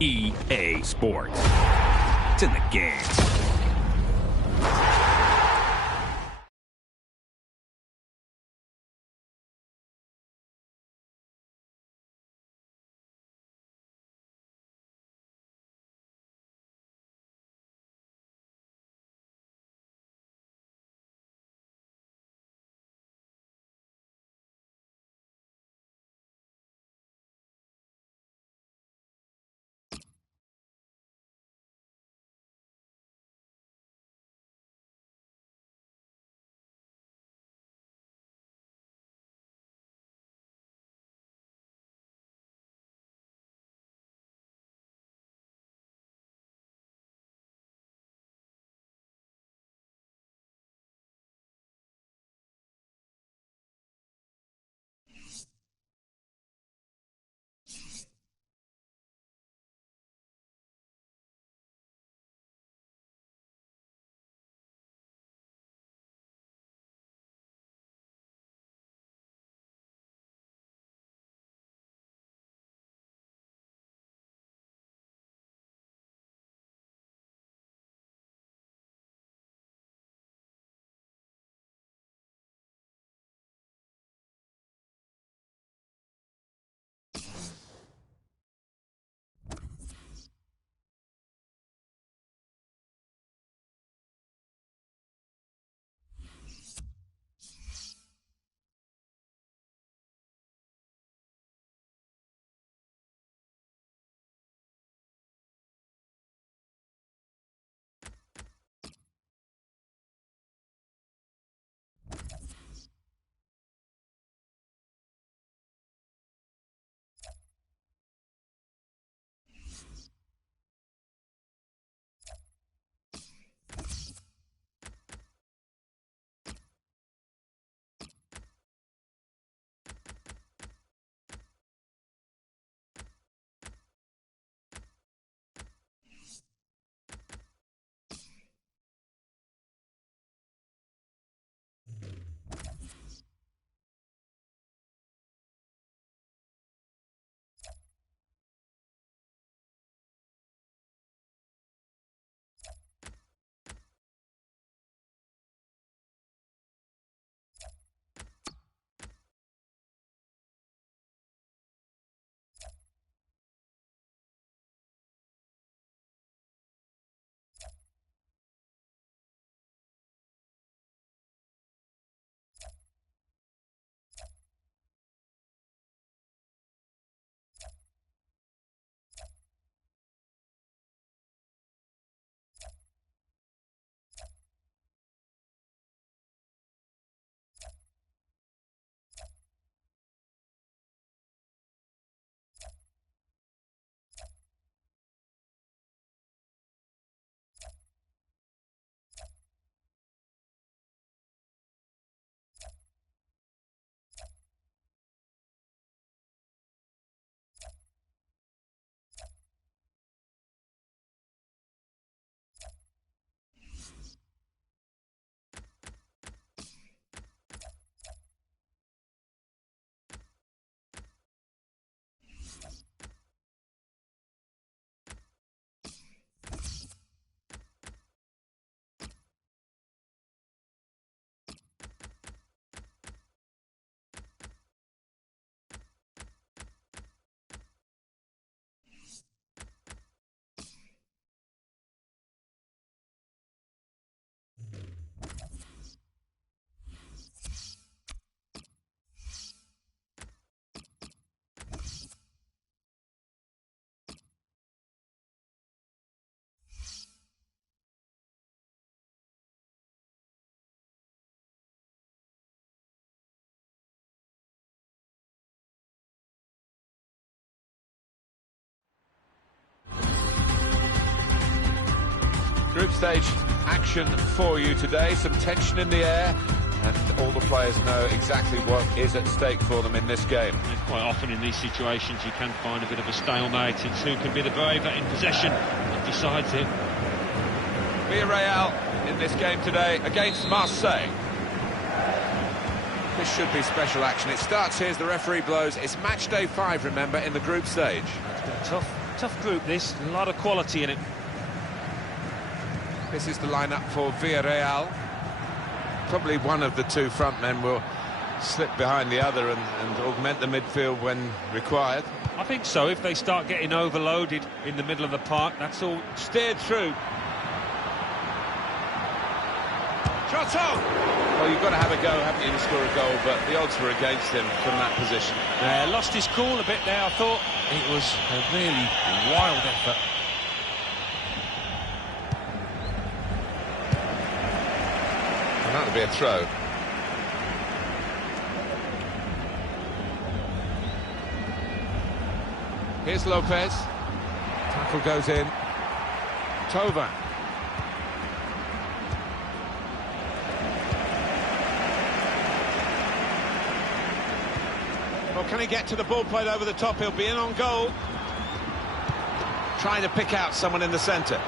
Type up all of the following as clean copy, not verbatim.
EA Sports. It's in the game. Group stage action for you today, some tension in the air, and all the players know exactly what is at stake for them in this game. And quite often in these situations you can find a bit of a stalemate. It's who can be the braver in possession that decides it. Villarreal in this game today against Marseille. This should be special action. It starts here as the referee blows. It's match day 5, remember, in the group stage. It's been a tough Tough group this, a lot of quality in it. This is the lineup for Villarreal. Probably one of the two front men will slip behind the other and augment the midfield when required. I think so. If they start getting overloaded in the middle of the park, that's all. Steered through. Shot on! Well, you've got to have a go, haven't you, to score a goal, but the odds were against him from that position. Lost his cool a bit there, I thought. It was a really wild effort. And that'll be a throw. Here's Lopez. Tackle goes in. Tova. Well, can he get to the ball played over the top? He'll be in on goal. Trying to pick out someone in the centre.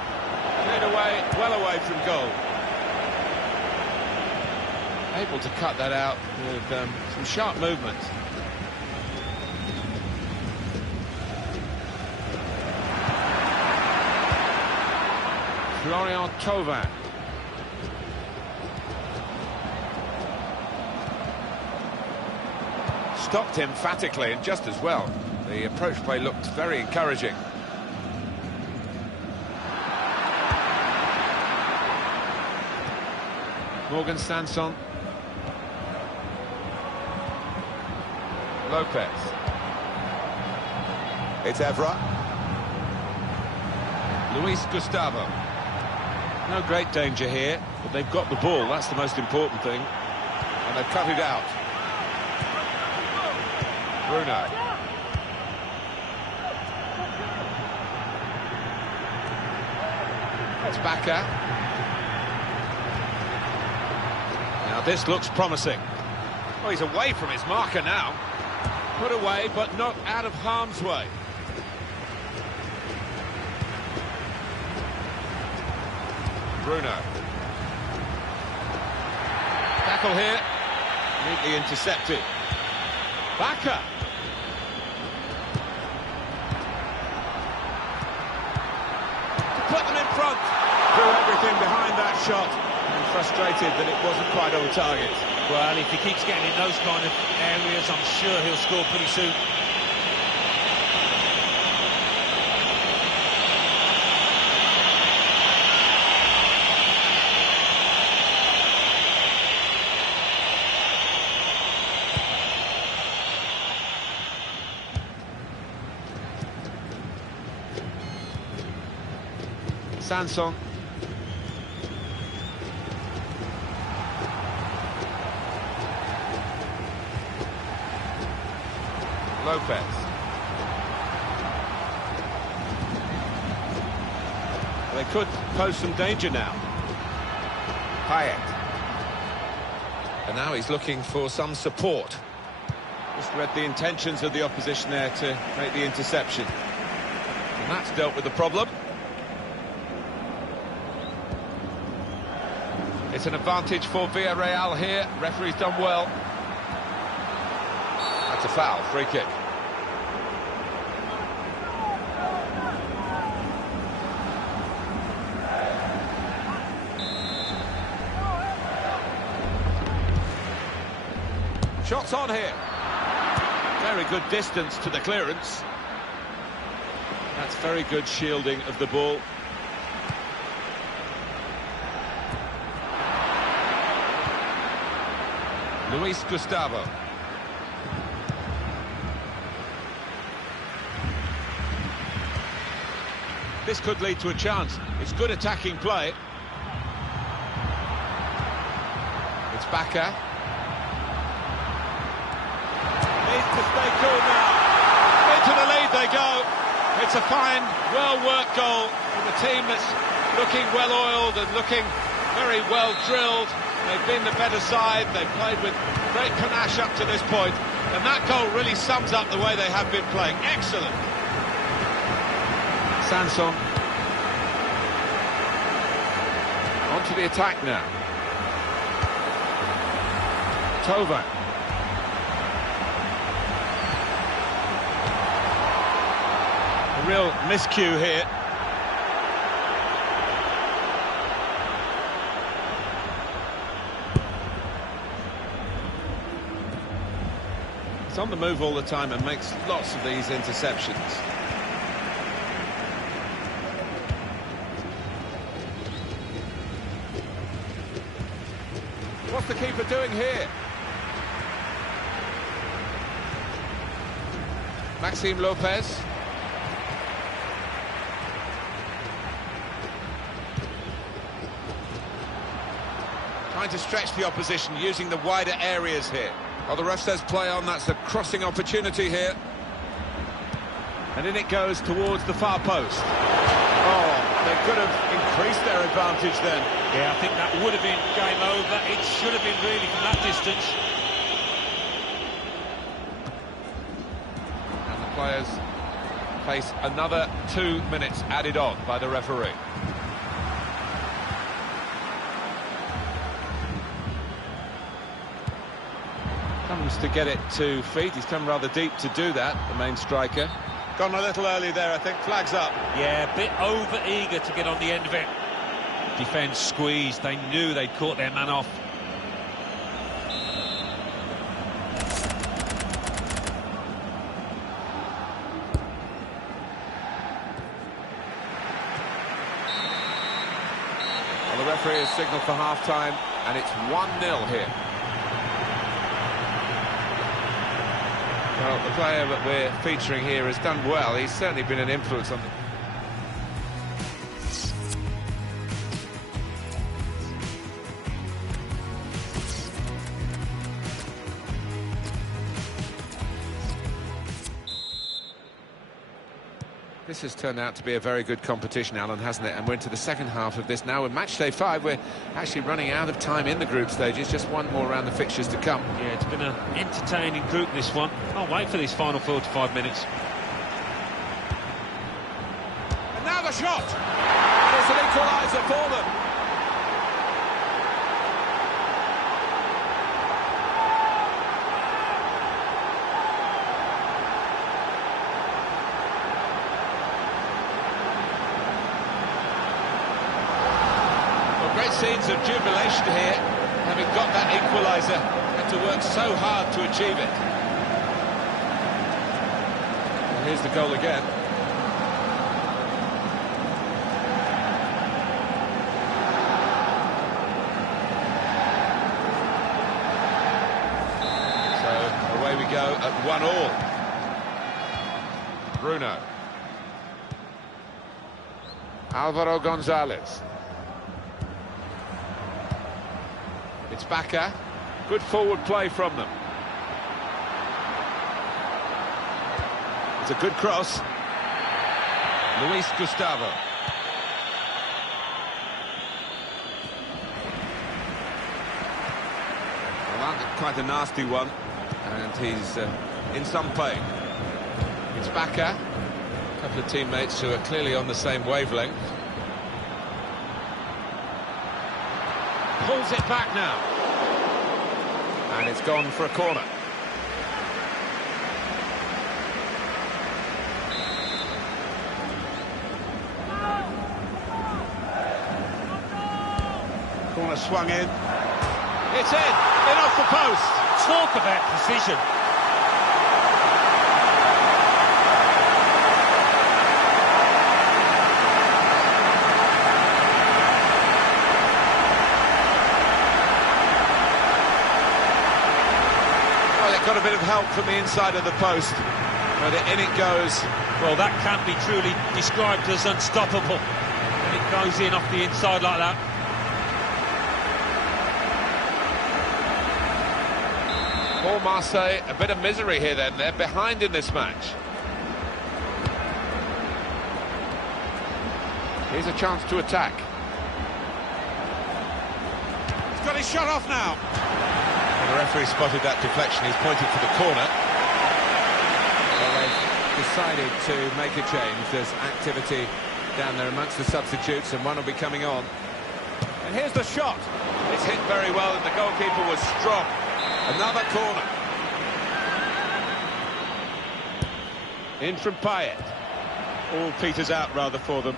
Cleared away, well away from goal. Able to cut that out with some sharp movements. Florian Thauvin. Stopped emphatically and just as well. The approach play looked very encouraging. Morgan Sanson. Lopez. It's Evra. Luis Gustavo. No great danger here, but they've got the ball. That's the most important thing. And they've cut it out. Bruno. It's Bacca. Now this looks promising. Oh, he's away from his marker now. Put away, but not out of harm's way. Bruno. Tackle here. Neatly intercepted. Bacca. To put them in front. Threw everything behind that shot. And frustrated that it wasn't quite on target. Well, if he keeps getting in those kind of areas, I'm sure he'll score pretty soon. Sanson. Lopez. They could pose some danger now. Payet. And now he's looking for some support. Just read the intentions of the opposition there to make the interception. And that's dealt with the problem. It's an advantage for Villarreal here. Referee's done well. That's a foul, free kick. Shots on here. Very good distance to the clearance. That's very good shielding of the ball. Luis Gustavo. This could lead to a chance. It's good attacking play. It's Bacca. Needs to stay cool now. Into the lead they go. It's a fine, well-worked goal from a team that's looking well-oiled and looking very well-drilled. They've been the better side. They've played with great panache up to this point. And that goal really sums up the way they have been playing. Excellent. Sanson. On to the attack now. Tova. A real miscue here. He's on the move all the time and makes lots of these interceptions. What's the keeper doing here? Maxime Lopez. Trying to stretch the opposition, using the wider areas here. Oh, the ref says play on, that's a crossing opportunity here. And in it goes towards the far post. Oh, they could have increased their advantage then. Yeah, I think that would have been game over. It should have been really from that distance. And the players face another 2 minutes added on by the referee. Comes to get it to feet. He's come rather deep to do that, the main striker. Gone a little early there, I think. Flags up. Yeah, a bit over-eager to get on the end of it. Defence squeezed. They knew they'd caught their man off. Well, the referee has signalled for half-time, and it's 1-0 here. Well, the player that we're featuring here has done well. He's certainly been an influence on the... This has turned out to be a very good competition, Alan, hasn't it? And we're into the second half of this now. With match day 5, we're actually running out of time in the group stages. Just one more round of fixtures to come. Yeah, it's been an entertaining group, this one. Can't wait for these final 45 minutes. And now the shot! And it's an equaliser for them. Great scenes of jubilation here, having got that equaliser. Had to work so hard to achieve it. And here's the goal again. So away we go at 1-1. Bruno. Alvaro Gonzalez. It's Bacca. Good forward play from them. It's a good cross. Luis Gustavo. Well, that's quite a nasty one. And he's in some pain. It's Bacca. A couple of teammates who are clearly on the same wavelength. Pulls it back now. And it's gone for a corner. Corner swung in. It's in off the post. Talk about precision. Got a bit of help from the inside of the post, but in it goes. Well, that can be truly described as unstoppable. And it goes in off the inside like that. For Marseille, a bit of misery here then. They're behind in this match. Here's a chance to attack. He's got his shot off now. The referee spotted that deflection. He's pointed for the corner. Well, they've decided to make a change. There's activity down there amongst the substitutes, and one will be coming on. And here's the shot. It's hit very well, and the goalkeeper was strong. Another corner. In from Payet. all peters out rather for them.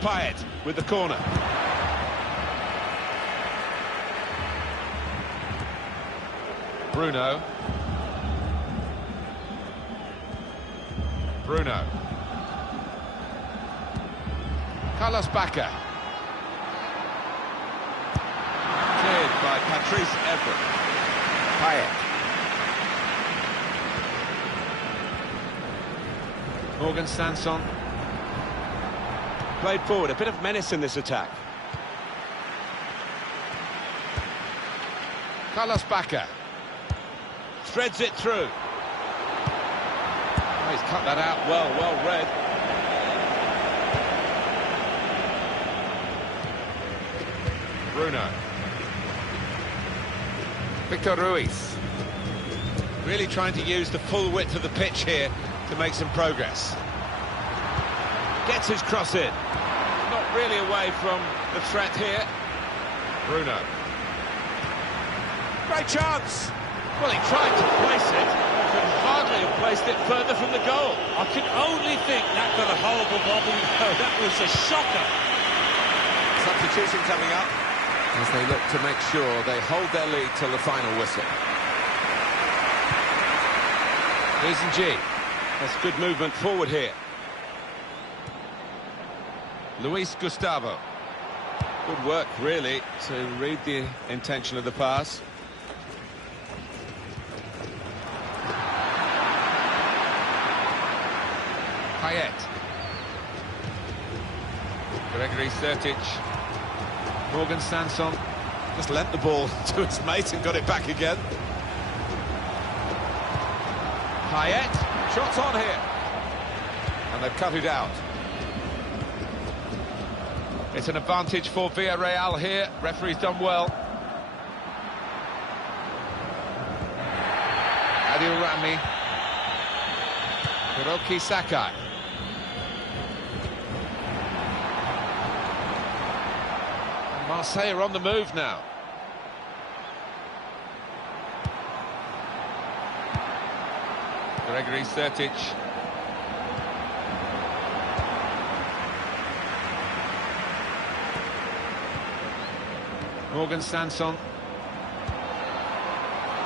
Payet with the corner. Bruno. Carlos Bacca. Cleared by Patrice Evra. Payet. Morgan Sanson. Played forward, a bit of menace in this attack. Carlos Bacca. Threads it through. Oh, he's cut that out well read. Bruno. Victor Ruiz. Really trying to use the full width of the pitch here to make some progress. Gets his cross in. Not really away from the threat here. Bruno. Great chance. Well, he tried to place it, could hardly have placed it further from the goal. I can only think that got a horrible bobble. That was a shocker. Substitution coming up as they look to make sure they hold their lead till the final whistle. G. That's good movement forward here. Luis Gustavo. Good work, really, to read the intention of the pass. Payet. Gregory Sertic. Morgan Sanson just lent the ball to his mate and got it back again. Payet. Shots on here. And they've cut it out. It's an advantage for Villarreal here. Referee's done well. Adil Rami. Hiroki Sakai. Marseille are on the move now. Gregory Sertic. Morgan Sanson.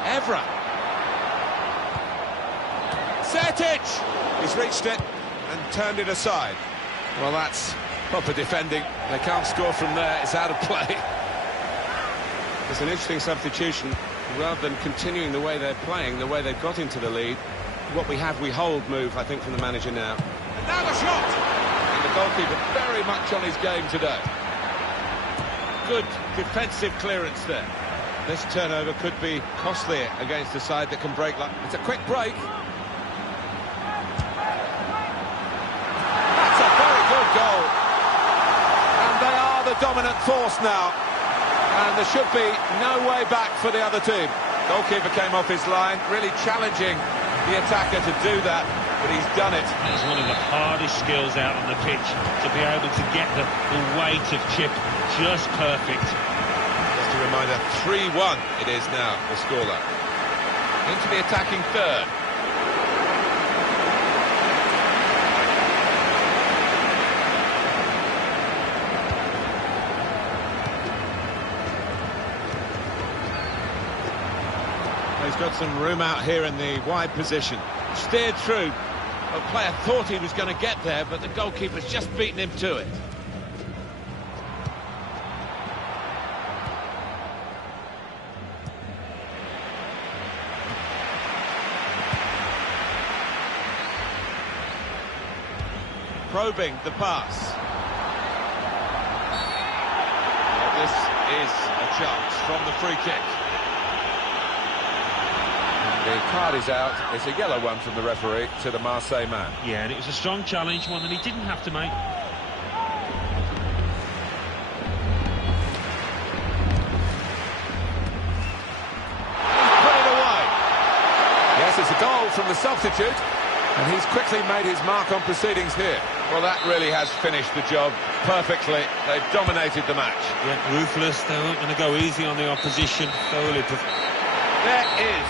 Evra. Sertic! He's reached it and turned it aside. Well, that's proper defending. They can't score from there. It's out of play. It's an interesting substitution. Rather than continuing the way they're playing, the way they've got into the lead, what we have, we hold move, I think, from the manager now. And now the shot! And the goalkeeper very much on his game today. Good defensive clearance there. This turnover could be costly against a side that can break like... It's a quick break. That's a very good goal. And they are the dominant force now. And there should be no way back for the other team. Goalkeeper came off his line, really challenging the attacker to do that, but he's done it. It's one of the hardest skills out on the pitch, to be able to get the weight of chip just perfect. Just a reminder, 3-1 it is now, the scoreline. Into the attacking third. He's got some room out here in the wide position. Steered through. The player thought he was going to get there, but the goalkeeper's just beaten him to it. Probing the pass. Well, this is a chance from the free kick. The card is out. It's a yellow one from the referee to the Marseille man. Yeah, and it was a strong challenge, one that he didn't have to make. He's put it away. Yes, it's a goal from the substitute, and he's quickly made his mark on proceedings here. Well, that really has finished the job perfectly. They've dominated the match. Yeah, ruthless. They weren't going to go easy on the opposition. Thoroughly. There is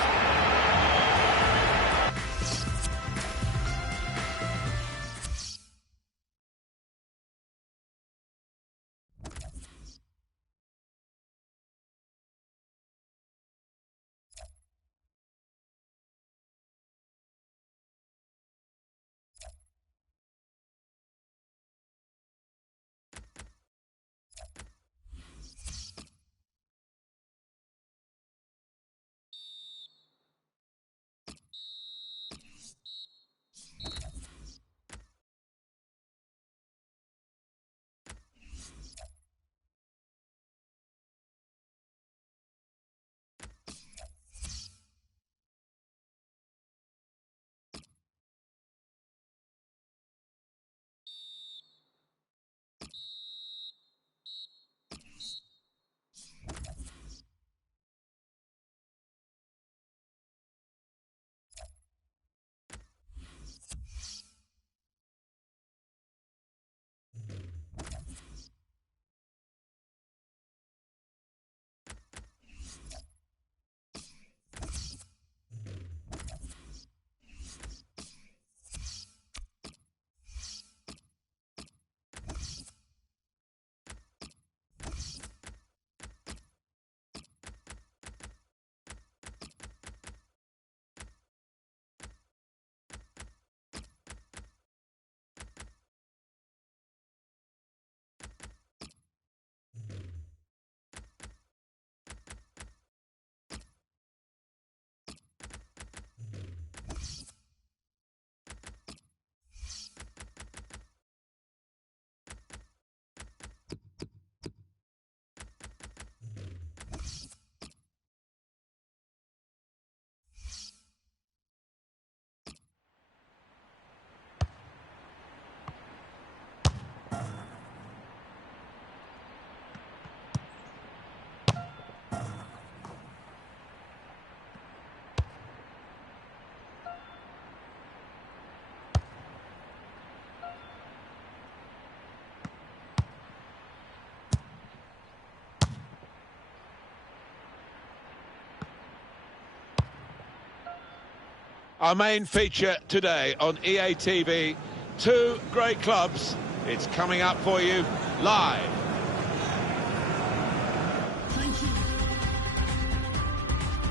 Our main feature today on EA TV, two great clubs. It's coming up for you live.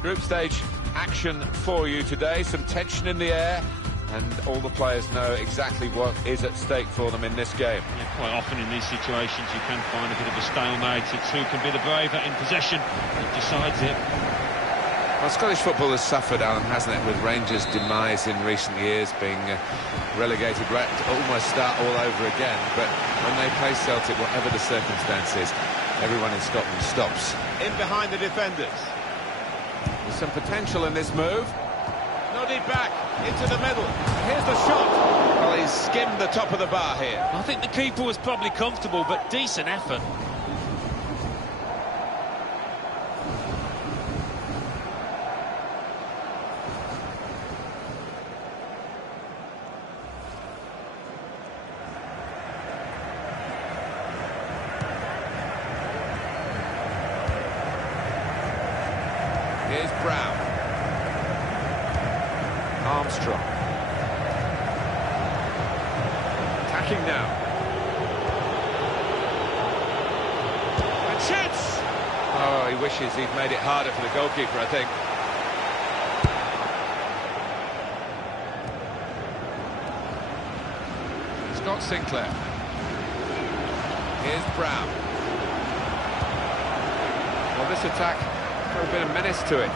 Group stage action for you today. Some tension in the air, and all the players know exactly what is at stake for them in this game. Yeah, quite often in these situations you can find a bit of a stalemate. It's who can be the braver in possession that decides it. Well, Scottish football has suffered, Alan, hasn't it, with Rangers' demise in recent years, being relegated right to almost start all over again. But when they play Celtic, whatever the circumstances, everyone in Scotland stops. In behind the defenders. There's some potential in this move. Nodded back into the middle. Here's the shot. Well, he's skimmed the top of the bar here. I think the keeper was probably comfortable, but decent effort. Here's Brown. Armstrong. Attacking now. And shoots! Oh, he wishes he'd made it harder for the goalkeeper, I think. Scott Sinclair. Here's Brown. Well, this attack got a bit of menace to it.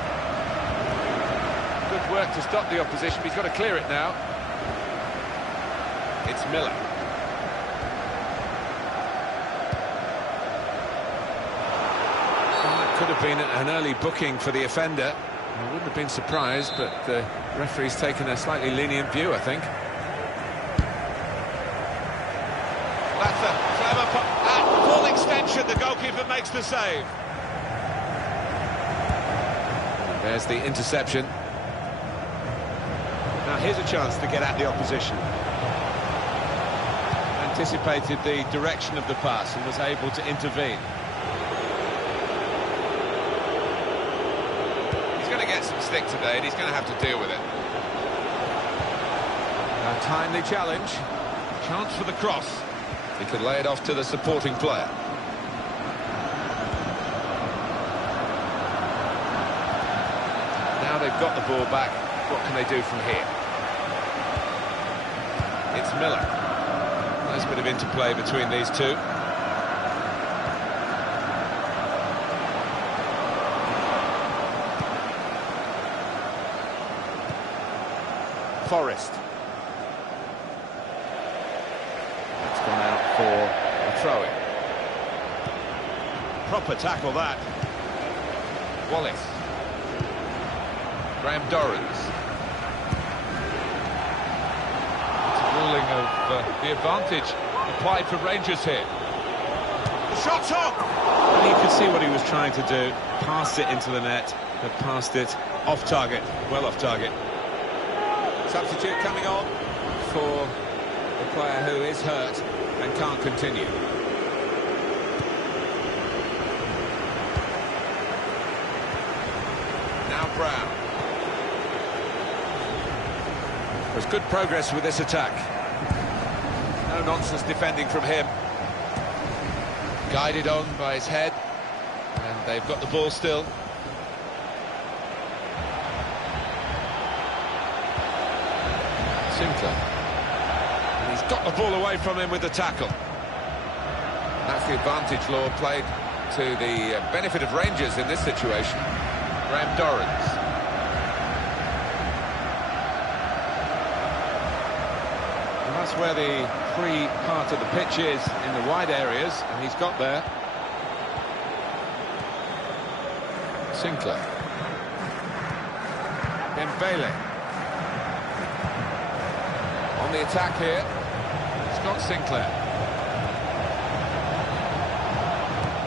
Good work to stop the opposition, but he's got to clear it now. It's Miller. Well, that could have been an early booking for the offender. I wouldn't have been surprised, but the referee's taken a slightly lenient view, I think. That's a clever put. At full extension, the goalkeeper makes the save. There's the interception. Now here's a chance to get at the opposition. Anticipated the direction of the pass and was able to intervene. He's going to get some stick today, and he's going to have to deal with it. A timely challenge. Chance for the cross. He could lay it off to the supporting player. Now they've got the ball back. What can they do from here? It's Miller. Nice bit of interplay between these two. Forrest. That's gone out for a throw-in. Proper tackle that. Wallace. Graham Dorrans. It's a ruling of the advantage applied for Rangers here. The shot's on! And you could see what he was trying to do. Passed it into the net, but passed it off target, well off target. Substitute coming on for the player who is hurt and can't continue. Now Brown. There's good progress with this attack. No nonsense defending from him. Guided on by his head, and they've got the ball still. Sinclair. And he's got the ball away from him with the tackle. That's the advantage law played to the benefit of Rangers in this situation. Graham Dorrans. And that's where the free part of the pitch is, in the wide areas, and he's got there. Sinclair. Dembele. On the attack here, Scott Sinclair.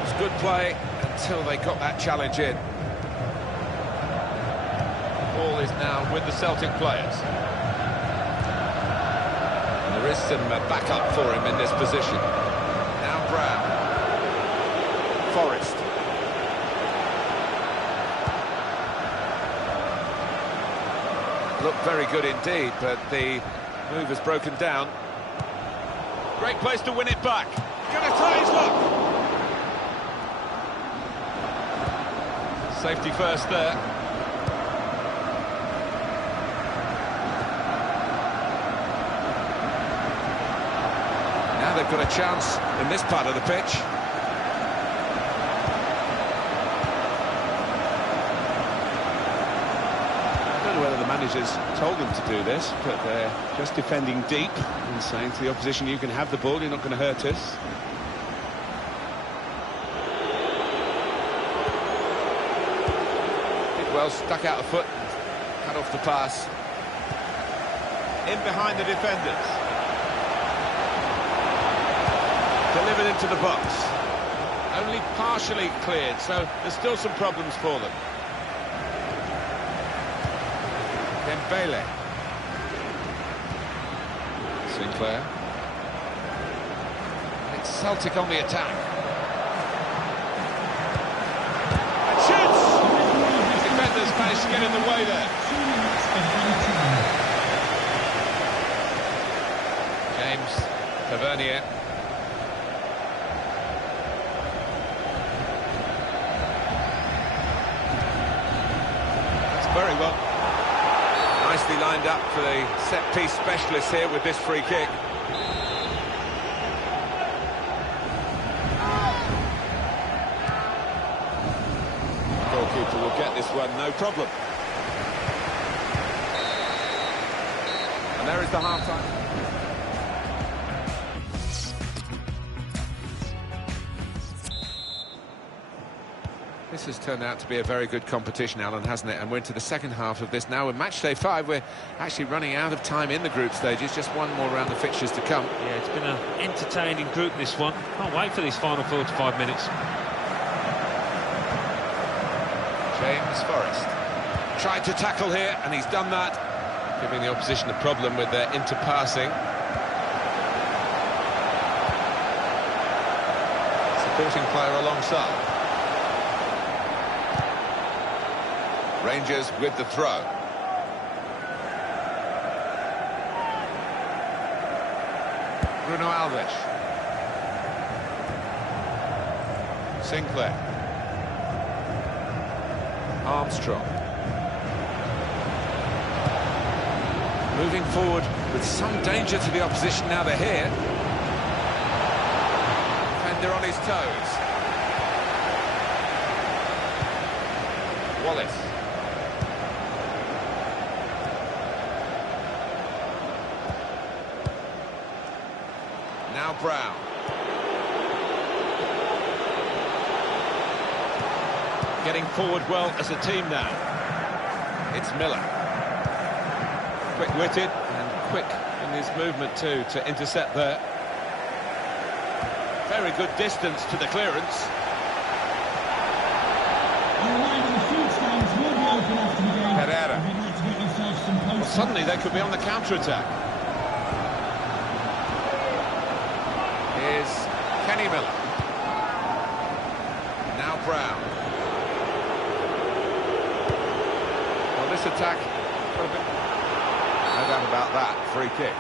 It's good play until they got that challenge in. The ball is now with the Celtic players. And there is some backup for him in this position. Now Brown. Forrest. looked very good indeed, but the move has broken down. Great place to win it back. Gonna try his luck. Safety first there. Now they've got a chance in this part of the pitch. I don't know whether the manager's told them to do this, but they're just defending deep and saying to the opposition, you can have the ball, you're not going to hurt us. Well, stuck out a foot and cut off the pass. In behind the defenders. Delivered into the box. Only partially cleared, so there's still some problems for them. Dembele. Sinclair. It's Celtic on the attack. And shoots! The defenders managed to get in the way there. James Tavernier. That's very well. Nicely lined up for the set-piece specialist here with this free kick. The goalkeeper will get this one, no problem. And there is the half-time. This has turned out to be a very good competition, Alan, hasn't it? And we're into the second half of this now. With match day 5, we're actually running out of time in the group stages. Just one more round of fixtures to come. Yeah, it's been an entertaining group, this one. Can't wait for these final 45 minutes. James Forrest tried to tackle here, and he's done that, giving the opposition a problem with their interpassing. Supporting player alongside. Rangers with the throw. Bruno Alves. Sinclair. Armstrong. Moving forward with some danger to the opposition now they're here. Defender on his toes. Wallace. Now Brown. Getting forward well as a team now. It's Miller. Quick-witted and quick in his movement too to intercept there. Very good distance to the clearance. Herrera. Well, suddenly they could be on the counter-attack. Here's Kenny Miller. Now Brown. Well, this attack, no doubt about that, free kick.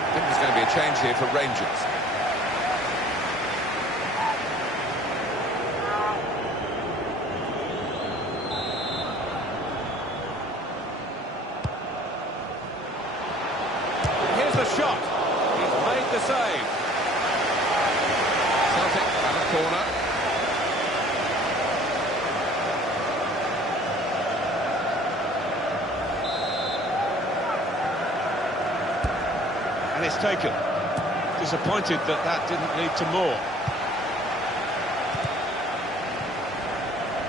I think there's going to be a change here for Rangers. Here's the shot. He's made the save. Celtic at a corner. And it's taken. Disappointed that that didn't lead to more.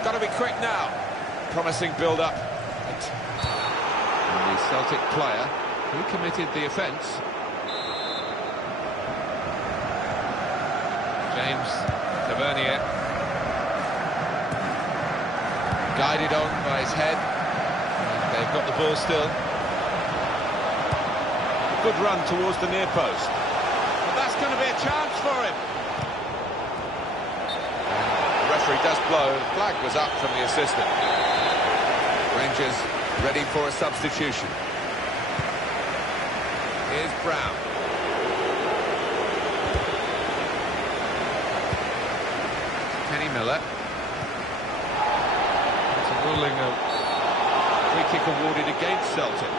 Got to be quick now. Promising build-up. And the Celtic player who committed the offence. James Tavernier. Guided on by his head. And they've got the ball still. Good run towards the near post. But that's going to be a chance for him. The referee does blow. The flag was up from the assistant. Rangers Ready for a substitution. Here's Brown. Kenny Miller. It's a ruling of free kick awarded against Celtic.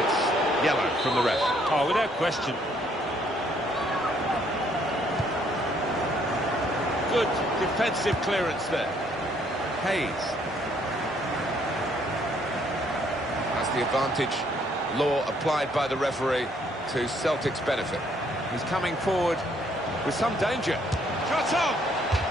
It's yellow from the ref. Oh, without question. Good defensive clearance there. Hayes. That's the advantage law applied by the referee to Celtic's benefit. He's coming forward with some danger. Shot on!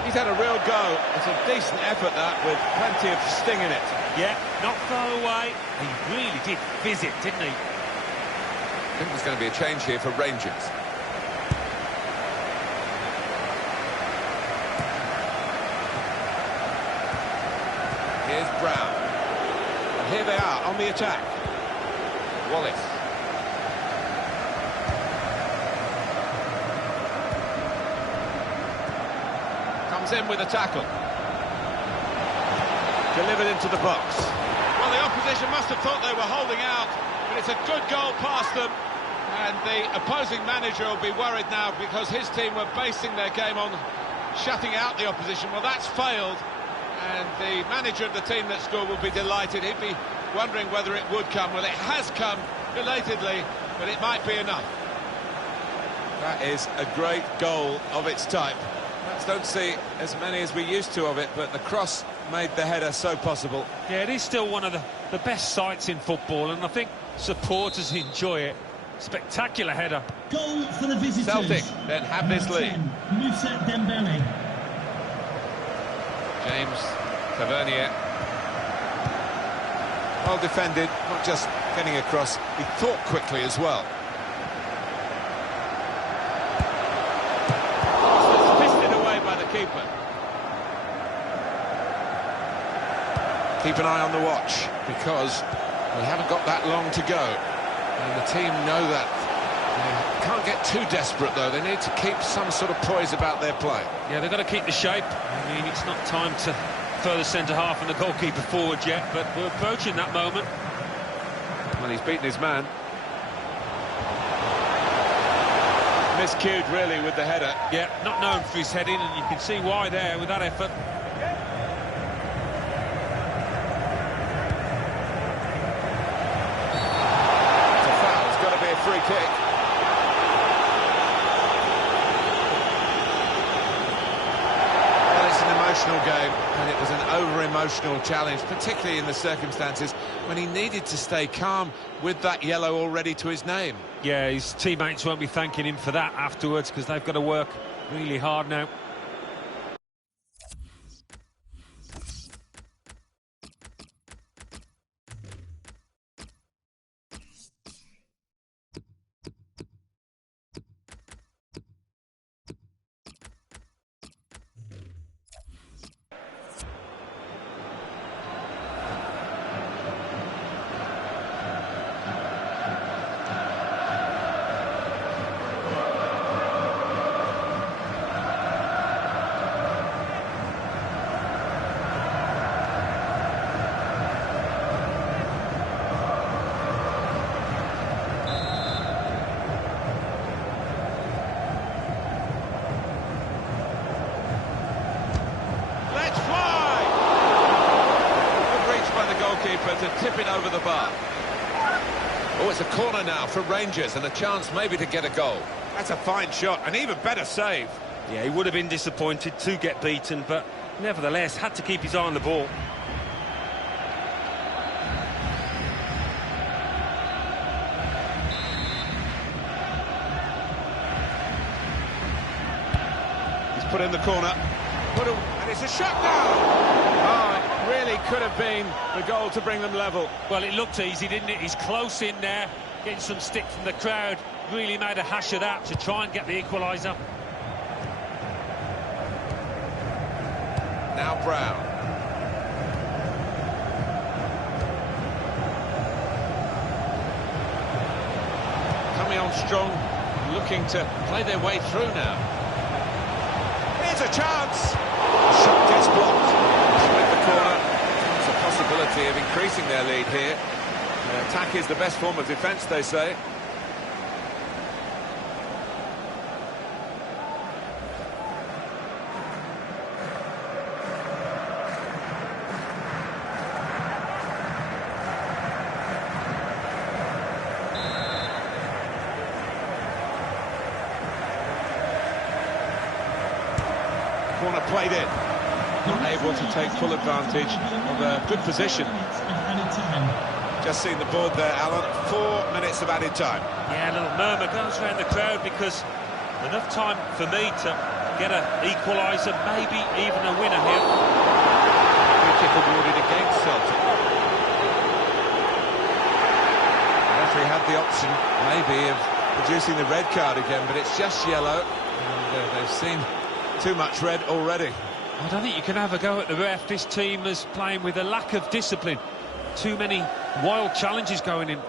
He's had a real go. It's a decent effort, that, with plenty of sting in it. Yeah, not far away. He really did fizz it, didn't he? I think there's going to be a change here for Rangers. Here's Brown. And here they are on the attack. Wallace. Comes in with a tackle. Delivered into the box. Well, the opposition must have thought they were holding out, but it's a good goal past them. And the opposing manager will be worried now because his team were basing their game on shutting out the opposition. Well, that's failed. And the manager of the team that scored will be delighted. He'd be wondering whether it would come. Well, it has come, belatedly, but it might be enough. That is a great goal of its type. Perhaps don't see as many as we used to of it, but the cross made the header so possible. Yeah, it is still one of the best sights in football, and I think supporters enjoy it. Spectacular header. Goal for the visitors. Celtic then have this lead. Moussa Dembele. James Tavernier. Well defended, not just getting across, he thought quickly as well. Fisted away by the keeper. Keep an eye on the watch, because we haven't got that long to go. And the team know that. They can't get too desperate, though. They need to keep some sort of poise about their play. Yeah, they've got to keep the shape. I mean, it's not time to further centre-half and the goalkeeper forward yet, but we're approaching that moment. Well, he's beaten his man. Miscued, really, with the header. Yeah, not known for his heading, and you can see why there with that effort. It's a foul. It's got to be a free kick. Emotional game, and it was an over-emotional challenge, particularly in the circumstances when he needed to stay calm with that yellow already to his name. Yeah, his teammates won't be thanking him for that afterwards, because they've got to work really hard now. To tip it over the bar. Oh, it's a corner now for Rangers, and a chance maybe to get a goal. That's a fine shot, an even better save. Yeah, he would have been disappointed to get beaten, but nevertheless had to keep his eye on the ball. He's put in the corner. And it's a shot now! Oh, it really could have been the goal to bring them level. Well, it looked easy, didn't it? He's close in there, getting some stick from the crowd. Really made a hash of that to try and get the equaliser. Now Brown. Coming on strong, looking to play their way through now. Here's a chance! The shot gets blocked. With the corner, possibility of increasing their lead here. Attack is the best form of defence, they say. Corner played in. Not able to take full advantage of a good position. Just seen the board there, Alan. 4 minutes of added time. Yeah, a little murmur goes around the crowd because enough time for me to get an equaliser, maybe even a winner here. Free kick awarded against Celtic. The referee had the option, maybe, of producing the red card again, but it's just yellow. And they've seen too much red already. I don't think you can have a go at the ref. This team is playing with a lack of discipline. Too many wild challenges going in.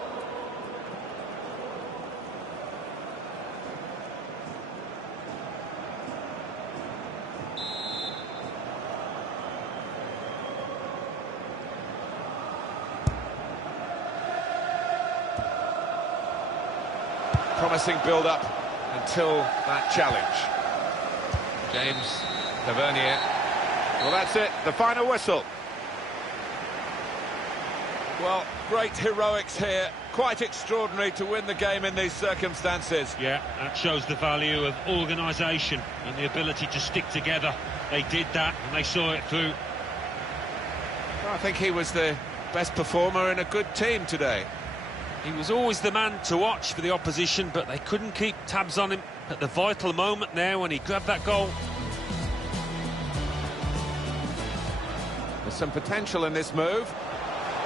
Promising build-up until that challenge. James Tavernier. Well, that's it, the final whistle. Well, great heroics here. Quite extraordinary to win the game in these circumstances. Yeah, that shows the value of organisation and the ability to stick together. They did that and they saw it through. I think he was the best performer in a good team today. He was always the man to watch for the opposition, but they couldn't keep tabs on him at the vital moment now when he grabbed that goal. There's some potential in this move.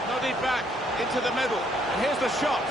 Nodded back into the middle, and here's the shot.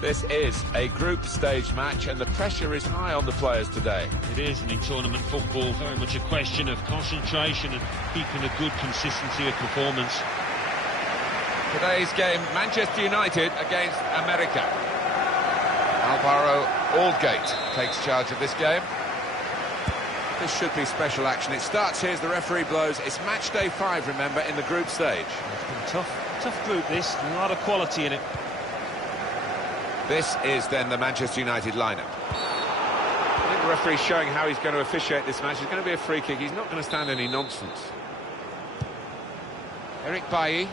This is a group stage match and the pressure is high on the players today. It is, and in tournament football, very much a question of concentration and keeping a good consistency of performance. Today's game, Manchester United against America. Alvaro Aldgate takes charge of this game. This should be special action. It starts here as the referee blows. It's match day 5, remember, in the group stage. It's been tough group this, a lot of quality in it. This is then the Manchester United lineup. I think the referee's showing how he's going to officiate this match. It's going to be a free kick. He's not going to stand any nonsense. Eric Bailly.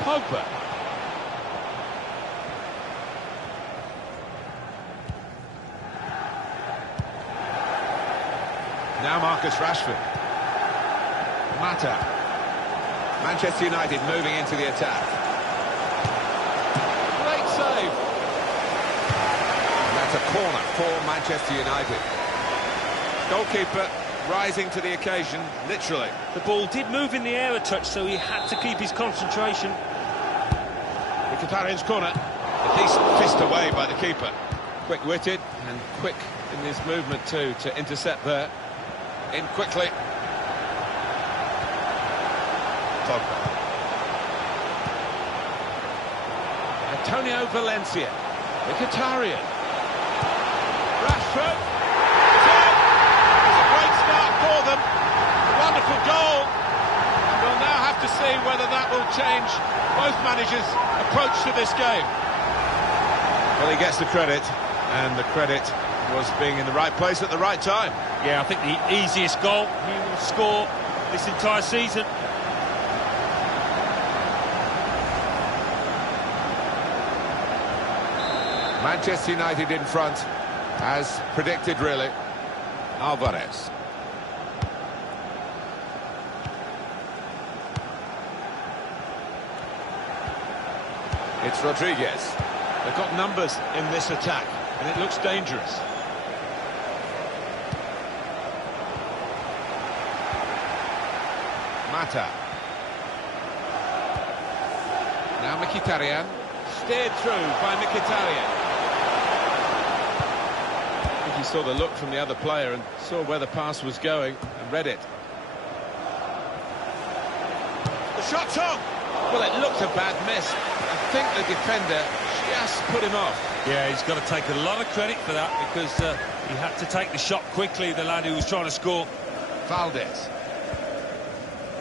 Pogba. Now Marcus Rashford. Mata. Manchester United moving into the attack. Great save. And that's a corner for Manchester United. Goalkeeper rising to the occasion, literally. The ball did move in the air a touch, so he had to keep his concentration. Mkhitaryan's corner. A decent fist away by the keeper. Quick-witted and quick in his movement too to intercept there. In quickly. Pogba. Antonio Valencia. Mkhitaryan. Rashford. It's a great start for them. A wonderful goal. And we'll now have to see whether that will change both managers' approach to this game. Well, he gets the credit, and the credit was being in the right place at the right time. Yeah, I think the easiest goal he will score this entire season. Manchester United in front, as predicted, really. Alvarez. It's Rodriguez. They've got numbers in this attack, and it looks dangerous. Mata. Now Mkhitaryan. Steered through by Mkhitaryan. I think he saw the look from the other player and saw where the pass was going and read it. The shot's on! Well, it looked a bad miss. I think the defender just put him off. Yeah, he's got to take a lot of credit for that because he had to take the shot quickly, the lad who was trying to score. Valdez.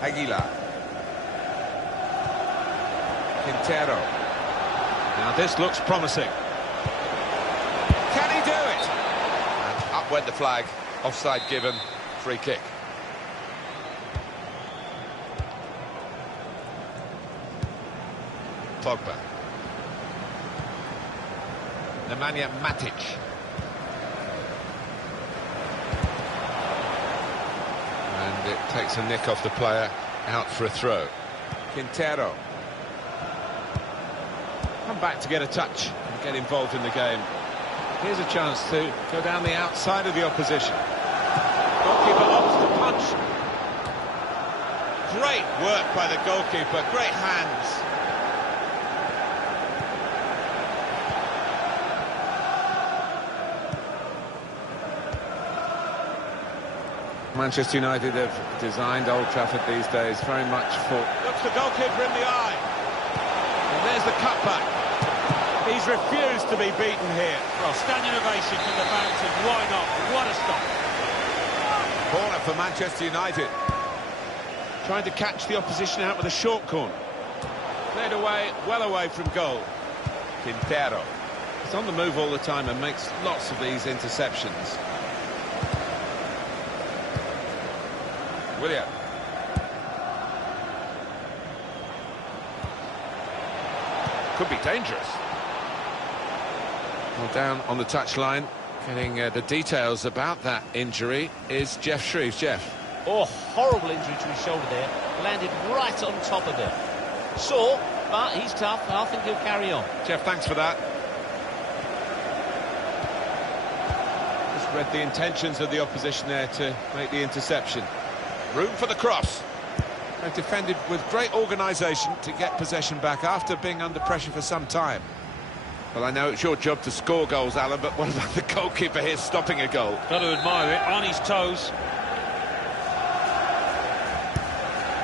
Aguilar. Quintero. Now this looks promising. Can he do it? And up went the flag. Offside given. Free kick. Pogba. Nemanja Matic. And it takes a nick off the player, out for a throw. Quintero. Come back to get a touch and get involved in the game. Here's a chance to go down the outside of the opposition. Goalkeeper opts to punch. Great work by the goalkeeper, great hands. Manchester United have designed Old Trafford these days very much for... Looks the goalkeeper in the eye. And there's the cutback. He's refused to be beaten here. Well, standing ovation from the fans, and why not? What a stop. Corner for Manchester United. Trying to catch the opposition out with a short corner. Played away, well away from goal. Quintero. He's on the move all the time and makes lots of these interceptions. William. Could be dangerous. Well, down on the touchline, getting the details about that injury is Jeff Shreves. Jeff. Oh, horrible injury to his shoulder there. Landed right on top of it. Sore, but he's tough, and I think he'll carry on. Jeff, thanks for that. Just read the intentions of the opposition there to make the interception. Room for the cross. They've defended with great organisation to get possession back after being under pressure for some time. Well, I know it's your job to score goals, Alan, but what about the goalkeeper here stopping a goal? Got to admire it, on his toes.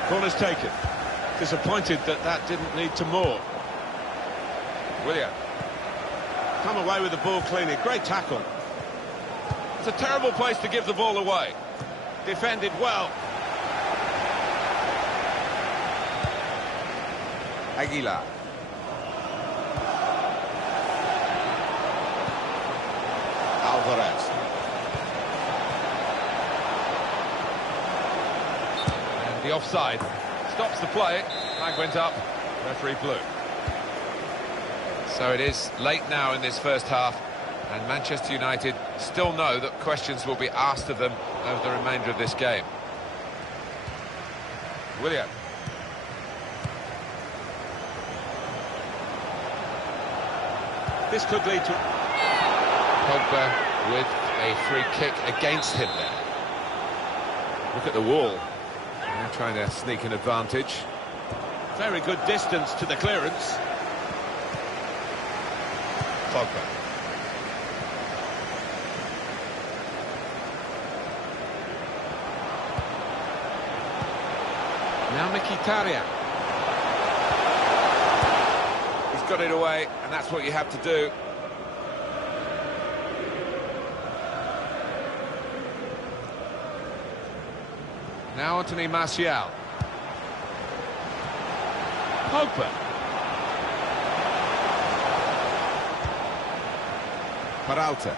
Corner's taken. Disappointed that that didn't lead to more. William. Come away with the ball cleanly. Great tackle. It's a terrible place to give the ball away. Defended well. Aguilar. Alvarez. And the offside stops the play. Flag went up. Referee blew. So it is late now in this first half, and Manchester United still know that questions will be asked of them over the remainder of this game. William. This could lead to... Pogba with a free kick against him there. Look at the wall. Now trying to sneak an advantage. Very good distance to the clearance. Pogba. Now Mkhitaryan. He's got it away, and that's what you have to do. Now Anthony Martial. Pogba. Peralta.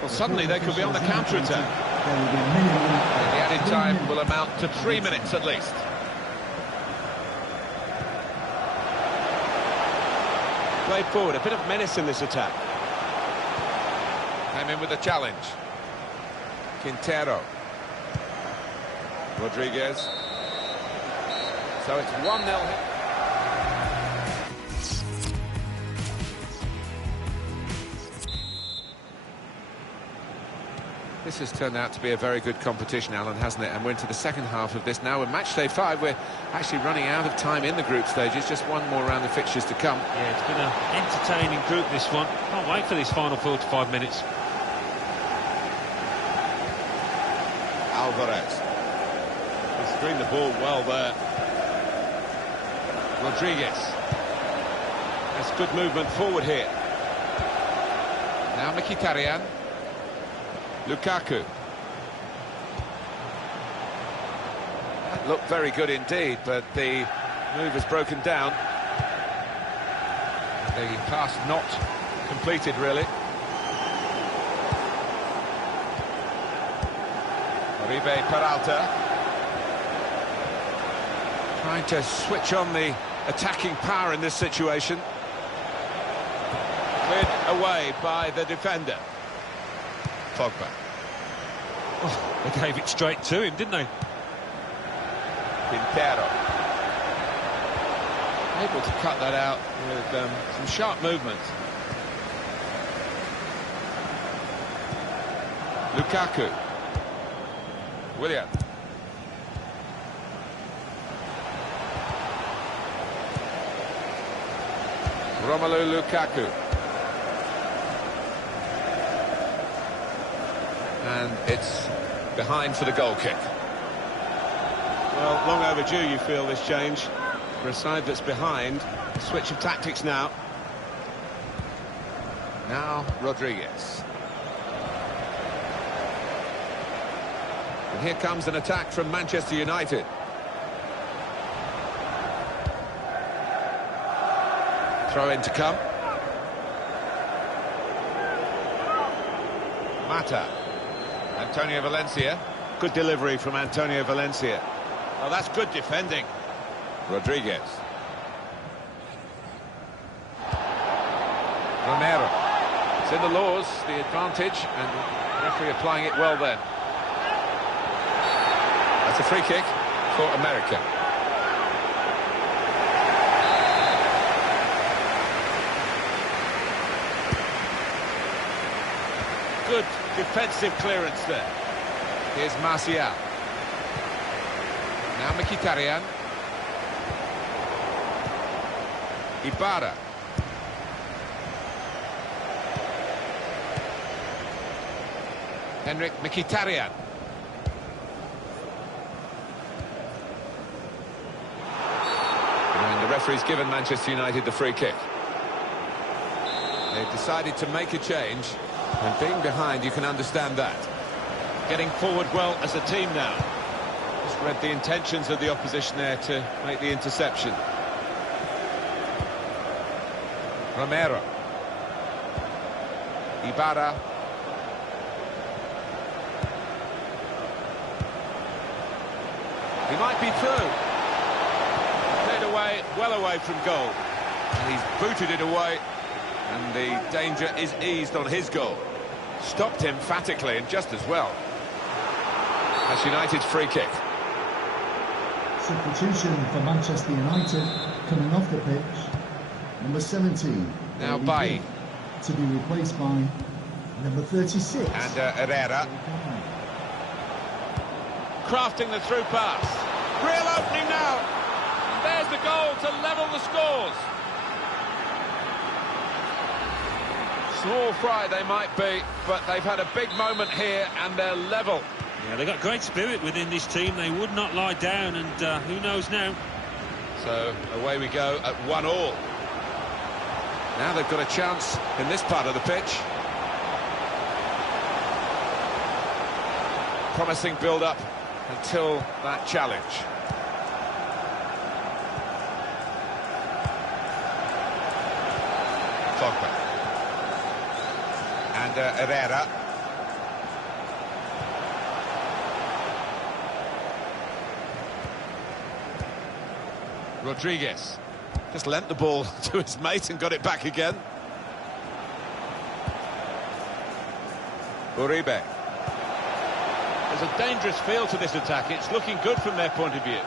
Well, suddenly they could be on the counter-attack. There will be a minimum of The added 1 time minute. will amount to 3 minutes at least. Played forward, a bit of menace in this attack. Came in with a challenge. Quintero. Rodriguez. So it's 1-0. This has turned out to be a very good competition, Alan, hasn't it? And we're into the second half of this now. With match day 5, we're actually running out of time in the group stages. Just one more round of fixtures to come. Yeah, it's been an entertaining group, this one. Can't wait for these final 45 minutes. Alvarez. He screened the ball well there. Rodriguez. That's good movement forward here. Now Mkhitaryan. Lukaku. That looked very good indeed, but the move has broken down. The pass not completed, really. Oribe Peralta. Trying to switch on the attacking power in this situation. Cleared away by the defender. Pogba. Oh, they gave it straight to him, didn't they? Quintero. Able to cut that out with some sharp movement. Lukaku. William. Romelu Lukaku. And it's behind for the goal kick. Well, long overdue, you feel, this change. For a side that's behind, a switch of tactics now. Now Rodriguez. And here comes an attack from Manchester United. Throw in to come. Mata. Antonio Valencia. Good delivery from Antonio Valencia. Oh, that's good defending. Rodriguez. Romero. It's in the laws, the advantage, and the referee applying it well then. That's a free kick for America. Good defensive clearance there. Here's Martial. Now Mkhitaryan. Ibarra. Henrik Mkhitaryan. And the referee's given Manchester United the free kick. They've decided to make a change, and being behind, you can understand that. Getting forward well as a team now. Just read the intentions of the opposition there to make the interception. Romero. Ibarra. He might be through. Cleared away, well away from goal. And he's booted it away, and the danger is eased on his goal. Stopped emphatically, and just as well. That's United's free kick. Substitution for Manchester United coming off the pitch. Number 17. Now Bailly. To be replaced by number 36. And Herrera. Crafting the through pass. Real opening now. And there's the goal to level the scores. Small fry they might be, but they've had a big moment here and they're level. Yeah, they've got great spirit within this team. They would not lie down, and who knows now. So away we go at 1-1. Now they've got a chance in this part of the pitch. Promising build-up until that challenge. Pogba. And Herrera. Rodriguez. Just lent the ball to his mate and got it back again. Uribe. There's a dangerous feel to this attack. It's looking good from their point of view.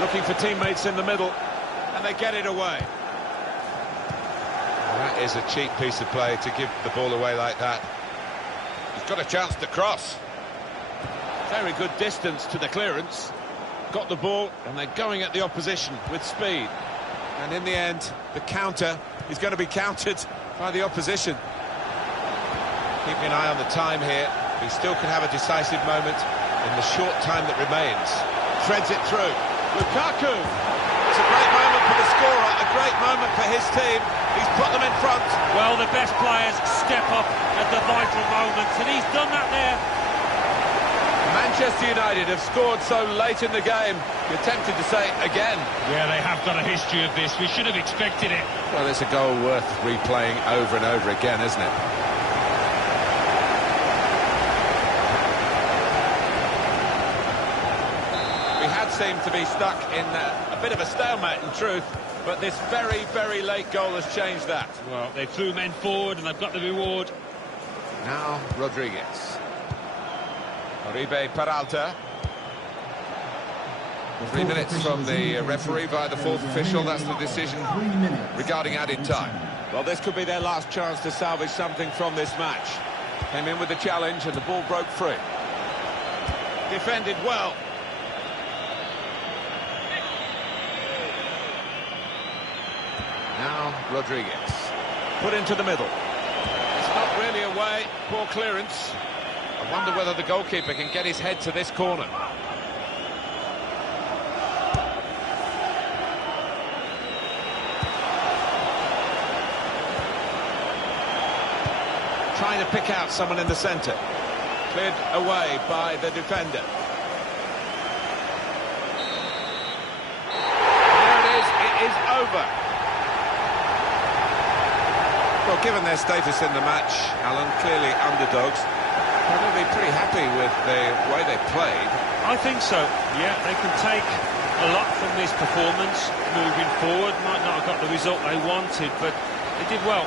Looking for teammates in the middle, and they get it away. That is a cheap piece of play to give the ball away like that. He's got a chance to cross. Very good distance to the clearance. Got the ball, and they're going at the opposition with speed. And in the end, the counter is going to be countered by the opposition. Keeping an eye on the time here. He still can have a decisive moment in the short time that remains. Threads it through. Lukaku. It's a great moment for the scorer, a great moment for his team. He's put them in front. Well, the best players step up at the vital moments, and he's done that there. Manchester United have scored so late in the game, you're tempted to say again. Yeah, they have got a history of this. We should have expected it. Well, it's a goal worth replaying over and over again, isn't it? We had seemed to be stuck in a bit of a stalemate, in truth, but this very, very late goal has changed that. Well, they threw men forward, and they've got the reward. Now Rodriguez. Uribe Peralta. 3 minutes from the referee via the fourth official. That's the decision regarding added time. Well, this could be their last chance to salvage something from this match. Came in with the challenge and the ball broke free. Defended well. Now Rodriguez. Put into the middle. It's not really away. Poor clearance. I wonder whether the goalkeeper can get his head to this corner. Trying to pick out someone in the centre. Cleared away by the defender. There it is. It is over. Well, given their status in the match, Alan, clearly underdogs, they're going to be pretty happy with the way they played. I think so. Yeah, they can take a lot from this performance moving forward. Might not have got the result they wanted, but they did well.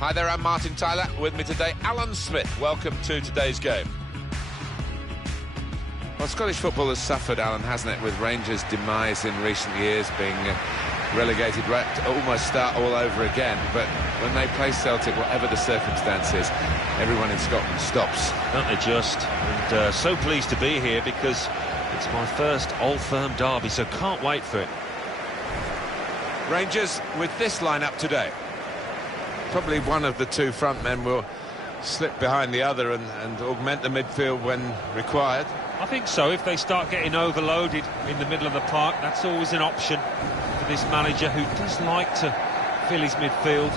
Hi there, I'm Martin Tyler. With me today, Alan Smith. Welcome to today's game. Well, Scottish football has suffered, Alan, hasn't it, with Rangers' demise in recent years, being relegated to almost start all over again. But when they play Celtic, whatever the circumstances, everyone in Scotland stops. Don't they just? And so pleased to be here because it's my first Old Firm derby, so can't wait for it. Rangers with this lineup today. Probably one of the two front men will slip behind the other and augment the midfield when required. I think so. If they start getting overloaded in the middle of the park, that's always an option for this manager who does like to fill his midfield.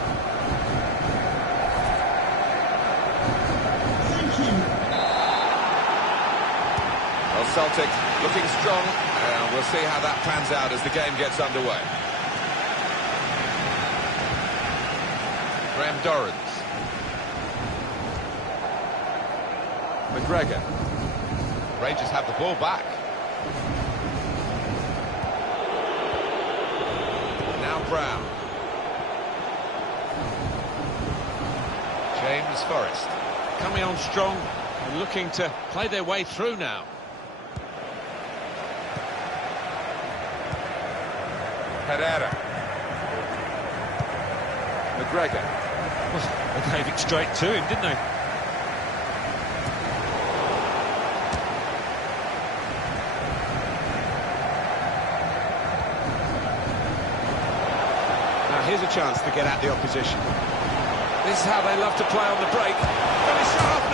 Thank you. Well, Celtic looking strong, and we'll see how that pans out as the game gets underway. Graham Dorrans. McGregor. Rangers have the ball back. Now Brown. James Forrest. Coming on strong and looking to play their way through now. Herrera. McGregor. Well, they gave it straight to him, didn't they? Now here's a chance to get at the opposition. This is how they love to play on the break. Very sharp.